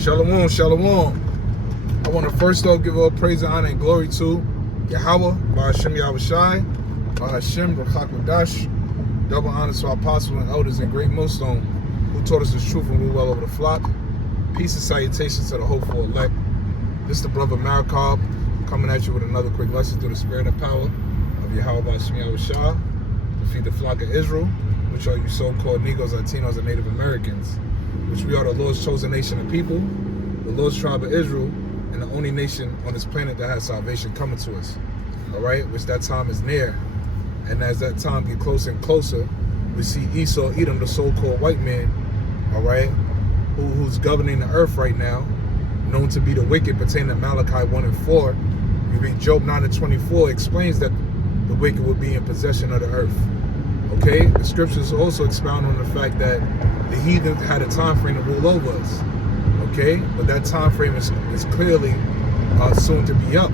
Shalom, shalom. I want to first off give all praise, honor, and glory to Yahweh, Ba'ashem Yahushai, Ba'ashem B'chak. Double honor to our apostles and elders in Great Millstone who taught us the truth and rule well over the flock. Peace and salutations to the hopeful elect. This is the brother Maricob coming at you with another quick lesson through the spirit and power of Yahweh Ba'ashem Yahushai to feed the flock of Israel, which are you so-called Negroes, Latinos, and Native Americans, which we are the Lord's chosen nation of people, the Lord's tribe of Israel, and the only nation on this planet that has salvation coming to us. All right, which that time is near. And as that time gets closer and closer, we see Esau, Edom, the so-called white man, all right, who's governing the earth right now, known to be the wicked, pertaining to Malachi 1 and 4. You read Job 9 and 24, explains that the wicked will be in possession of the earth. Okay, the scriptures also expound on the fact that the heathen had a time frame to rule over us. Okay, but that time frame is clearly soon to be up,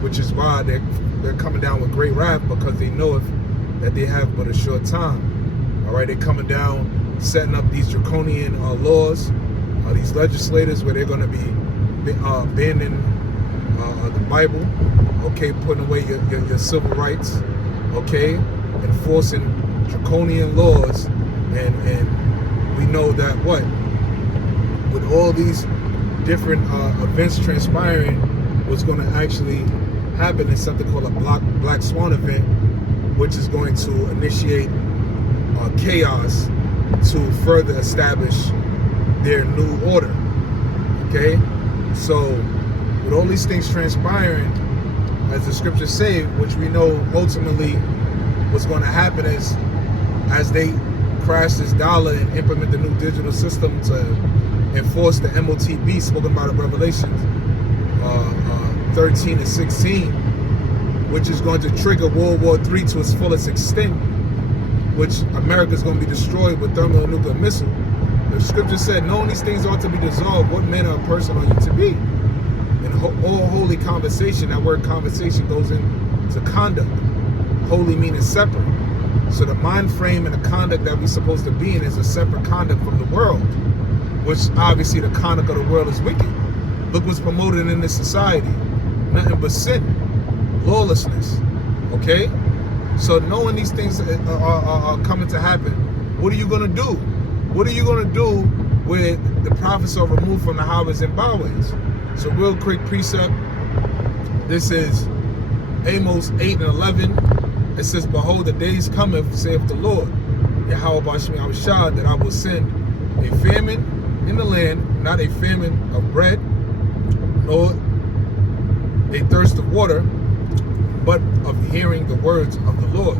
which is why they're coming down with great wrath, because they know that they have but a short time. All right, they're coming down, setting up these draconian laws, these legislators where they're going to be banning the Bible. Okay, putting away your civil rights. Okay, enforcing draconian laws, and we know that with all these different events transpiring, what's going to actually happen is something called a black swan event, which is going to initiate chaos to further establish their new order. Okay, so with all these things transpiring, as the scriptures say, which we know ultimately what's going to happen is, as they crash this dollar and implement the new digital system to enforce the MOTB spoken about in Revelations 13 and 16, which is going to trigger World War III to its fullest extent, which America is going to be destroyed with thermal and nuclear missile. The scripture said, knowing these things ought to be dissolved, what manner of person are you to be? In all holy conversation, that word conversation goes into conduct. Holy meaning separate. So the mind frame and the conduct that we're supposed to be in is a separate conduct from the world, which obviously the conduct of the world is wicked. Look what's promoted in this society. Nothing but sin, lawlessness. Okay? So knowing these things are coming to happen, what are you going to do? What are you going to do where the prophets are removed from the highways and byways? So real quick precept. This is Amos 8 and 11. It says, behold, the days cometh, saith the Lord, Yahweh Ba'ashem Yahushai, that I will send a famine in the land, not a famine of bread, nor a thirst of water, but of hearing the words of the Lord.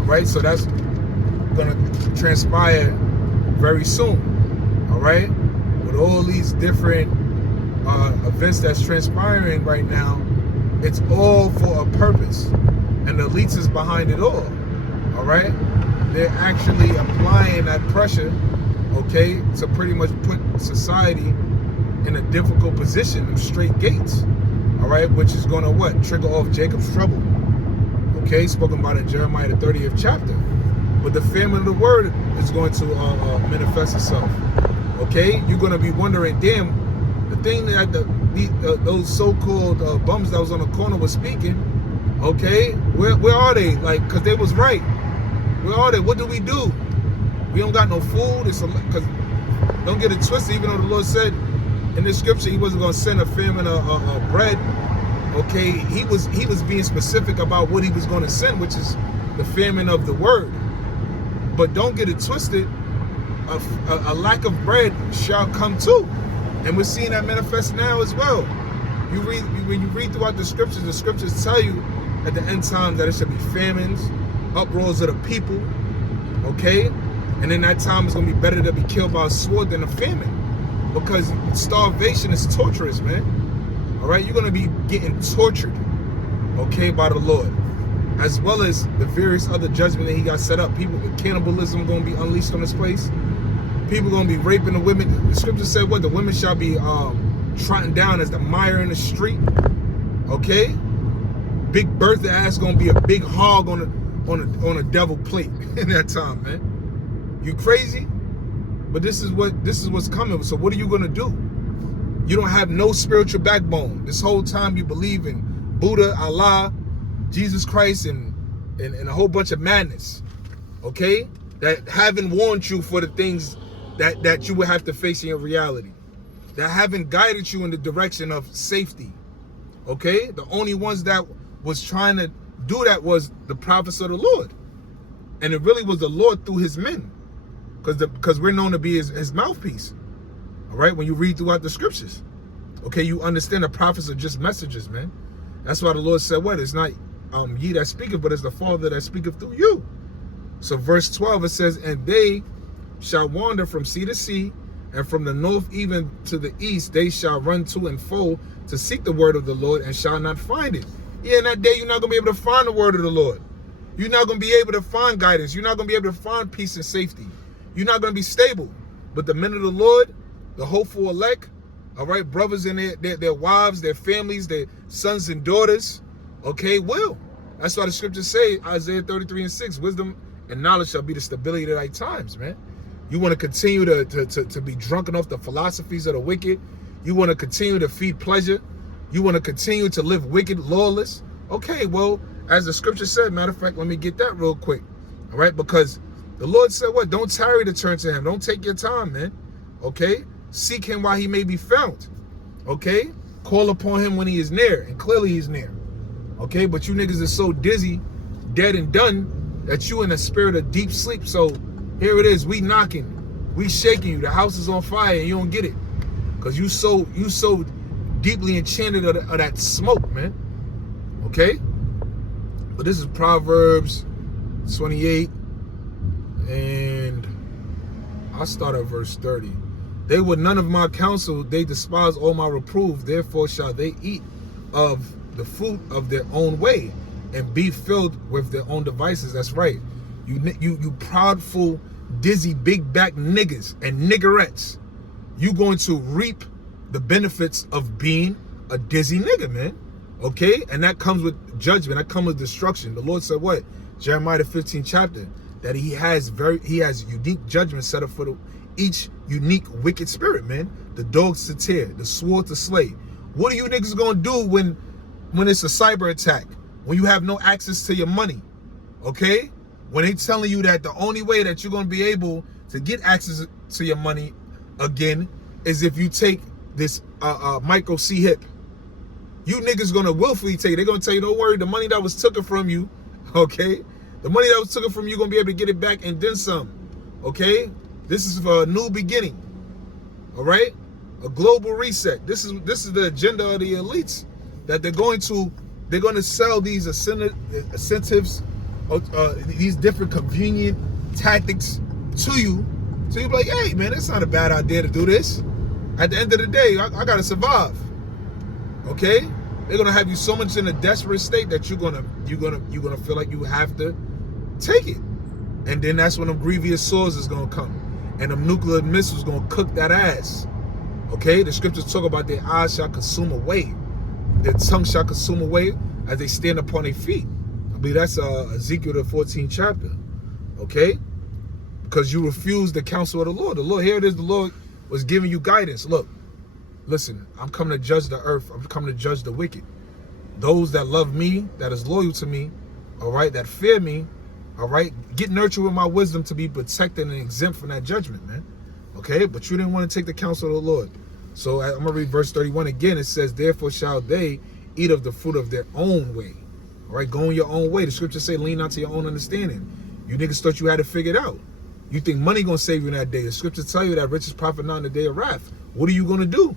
All right, so that's going to transpire very soon. All right, with all these different events that's transpiring right now, it's all for a purpose. And the elites is behind it all. All right, they're actually applying that pressure, okay, to pretty much put society in a difficult position, straight gates. All right, which is going to trigger off Jacob's trouble. Okay, spoken about in Jeremiah the 30th chapter. But the famine of the word is going to manifest itself. Okay, you're going to be wondering, damn, the thing that those so-called bums that was on the corner was speaking. Okay, where are they? Like, because they was right. Where are they? What do? We don't got no food. It's because don't get it twisted. Even though the Lord said in this scripture He wasn't going to send a famine of bread. Okay, He was being specific about what He was going to send, which is the famine of the word. But don't get it twisted. A lack of bread shall come too, and we're seeing that manifest now as well. When you read throughout the scriptures tell you at the end times that it should be famines, uproars of the people, okay? And in that time, it's going to be better to be killed by a sword than a famine, because starvation is torturous, man. All right? You're going to be getting tortured, okay, by the Lord, as well as the various other judgment that He got set up. People with cannibalism going to be unleashed on this place. People going to be raping the women. The scripture said what? The women shall be trodden down as the mire in the street, okay? Big Bertha ass gonna be a big hog on a devil plate in that time, man. You crazy? But this is what's coming. So what are you gonna do? You don't have no spiritual backbone. This whole time you believe in Buddha, Allah, Jesus Christ, and a whole bunch of madness. Okay? That haven't warned you for the things that you would have to face in your reality. That haven't guided you in the direction of safety. Okay? The only ones that was trying to do that was the prophets of the Lord. And it really was the Lord through his men. Because we're known to be his mouthpiece. All right? When you read throughout the scriptures. Okay? You understand the prophets are just messengers, man. That's why the Lord said what? It's not ye that speaketh, but it's the Father that speaketh through you. So verse 12, it says, and they shall wander from sea to sea, and from the north even to the east, they shall run to and fro to seek the word of the Lord, and shall not find it. Yeah, in that day, you're not going to be able to find the word of the Lord. You're not going to be able to find guidance. You're not going to be able to find peace and safety. You're not going to be stable. But the men of the Lord, the hopeful elect, all right, brothers and their wives, their families, their sons and daughters, okay, will. That's why the scriptures say, Isaiah 33:6, wisdom and knowledge shall be the stability of thy times, man. You want to continue to be drunken off the philosophies of the wicked. You want to continue to feed pleasure. You want to continue to live wicked, lawless. Okay, well, as the scripture said, matter of fact, let me get that real quick. All right, because the Lord said what? Don't tarry to turn to him. Don't take your time, man. Okay? Seek him while he may be found. Okay? Call upon him when he is near. And clearly he's near. Okay? But you niggas are so dizzy, dead and done, that you in a spirit of deep sleep. So here it is. We knocking. We shaking you. The house is on fire and you don't get it. Because you so deeply enchanted of that smoke, man. Okay? But this is Proverbs 28. And I'll start at verse 30. They were none of my counsel, they despise all my reproof, therefore shall they eat of the fruit of their own way, and be filled with their own devices. That's right. You proudful, dizzy, big back niggas and niggerettes. You going to reap the benefits of being a dizzy nigga, man. Okay? And that comes with judgment. That comes with destruction. The Lord said what? Jeremiah the 15th chapter. That he has unique judgment set up for each unique wicked spirit, man. The dogs to tear, the sword to slay. What are you niggas gonna do when it's a cyber attack? When you have no access to your money? Okay? When they telling you that the only way that you're gonna be able to get access to your money again is if you take this micro C hip. You niggas gonna willfully take it. They're gonna tell you, don't worry, the money that was taken from you, okay? The money that was taken from you, gonna be able to get it back and then some. Okay? This is for a new beginning. All right? A global reset. This is the agenda of the elites. That they're going to sell these incentives, these different convenient tactics to you. So you're like, hey man, it's not a bad idea to do this. At the end of the day, I gotta survive. Okay? They're gonna have you so much in a desperate state that you're gonna feel like you have to take it. And then that's when them grievous swords is gonna come. And them nuclear missiles gonna cook that ass. Okay? The scriptures talk about their eyes shall consume away. Their tongue shall consume away as they stand upon their feet. I believe that's Ezekiel the 14th chapter. Okay? Because you refuse the counsel of the Lord. The Lord, here it is, the Lord was giving you guidance. Look, listen, I'm coming to judge the earth. I'm coming to judge the wicked. Those that love me, that is loyal to me, all right, that fear me, all right, get nurtured with my wisdom to be protected and exempt from that judgment, man. Okay, but you didn't want to take the counsel of the Lord. So I'm going to read verse 31 again. It says, therefore shall they eat of the fruit of their own way. All right, go on your own way. The scriptures say, lean not to your own understanding. You niggas thought you had it figured out. You think money going to save you in that day. The scriptures tell you that riches profit not in the day of wrath. What are you going to do?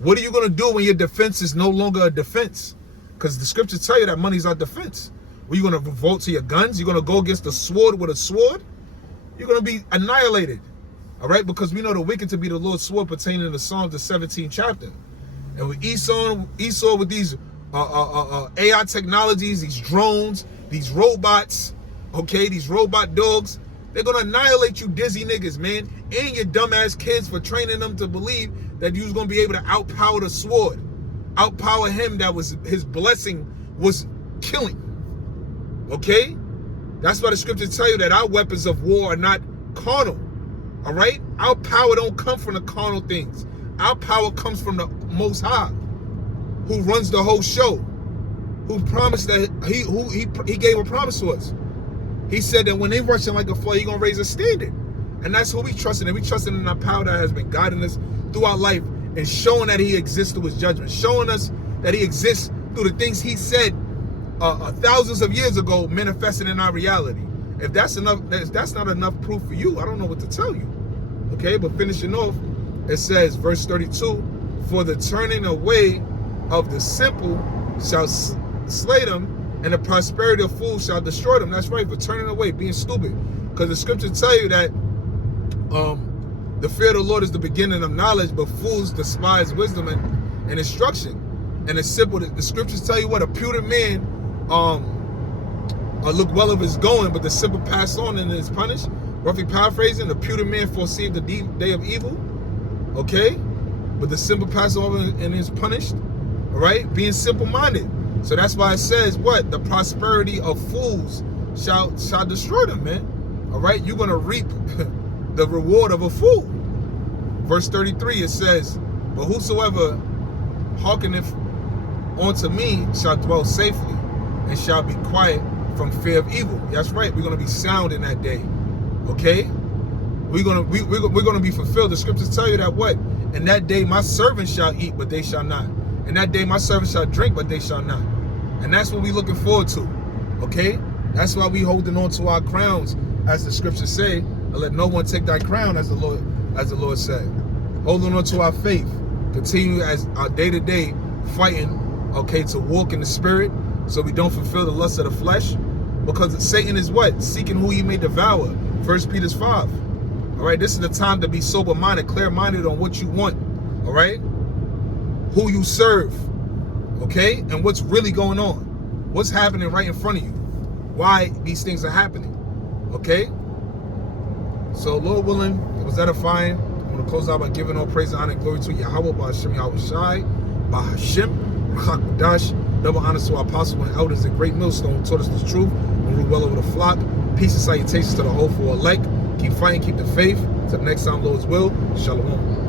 What are you going to do when your defense is no longer a defense? Because the scriptures tell you that money's our defense. Are you going to revolt to your guns? You're going to go against the sword with a sword? You're going to be annihilated. All right? Because we know the wicked to be the Lord's sword pertaining to Psalms the 17th chapter. And with Esau with these AI technologies, these drones, these robots, okay, these robot dogs, they're going to annihilate you dizzy niggas, man, and your dumbass kids for training them to believe that you was going to be able to outpower the sword. Outpower him that was his blessing was killing. Okay? That's why the scriptures tell you that our weapons of war are not carnal. All right? Our power don't come from the carnal things. Our power comes from the Most High, who runs the whole show, who promised that he gave a promise to us. He said that when they rushing like a flood, He's gonna raise a standard. And that's who we trusting in. We trusting in our power that has been guiding us throughout life and showing that He exists through His judgment, showing us that He exists through the things He said thousands of years ago, manifesting in our reality. If that's enough, that's not enough proof for you, I don't know what to tell you. Okay, but finishing off, it says, verse 32, for the turning away of the simple shall slay them, and the prosperity of fools shall destroy them. That's right, for turning away, being stupid. Because the scriptures tell you that the fear of the Lord is the beginning of knowledge, but fools despise wisdom and instruction. And it's simple. The scriptures tell you what, a prudent man look well of his going, but the simple pass on and is punished. Roughly paraphrasing, the prudent man foreseeth the day of evil. Okay? But the simple pass over and is punished. All right? Being simple-minded. So that's why it says what? The prosperity of fools shall destroy them, man. All right? You're going to reap the reward of a fool. Verse 33, it says, but whosoever hearkeneth unto me shall dwell safely, and shall be quiet from fear of evil. That's right. We're going to be sound in that day. Okay? We're gonna be fulfilled. The scriptures tell you that what? In that day my servants shall eat, but they shall not. In that day my servants shall drink, but they shall not. And that's what we're looking forward to. Okay? That's why we holding on to our crowns, as the scriptures say, and let no one take thy crown, as the Lord said. Holding on to our faith. Continue as our day-to-day fighting, okay, to walk in the spirit, so we don't fulfill the lust of the flesh. Because Satan is what? Seeking who he may devour. 1 Peter 5. All right, this is the time to be sober-minded, clear-minded on what you want. All right? Who you serve. Okay? And what's really going on. What's happening right in front of you. Why these things are happening. Okay? So, Lord willing, it was edifying. I'm going to close out by giving all praise, honor, and glory to Yahweh, by Hashem, Yahweh Shai, by Hashem, Rachak B'dash. Double honors to our apostles and elders at Great Millstone who taught us the truth and ruled well over the flock. Peace and salutations to the whole for elect. Keep fighting, keep the faith. Until next time, Lord's will. Shalom.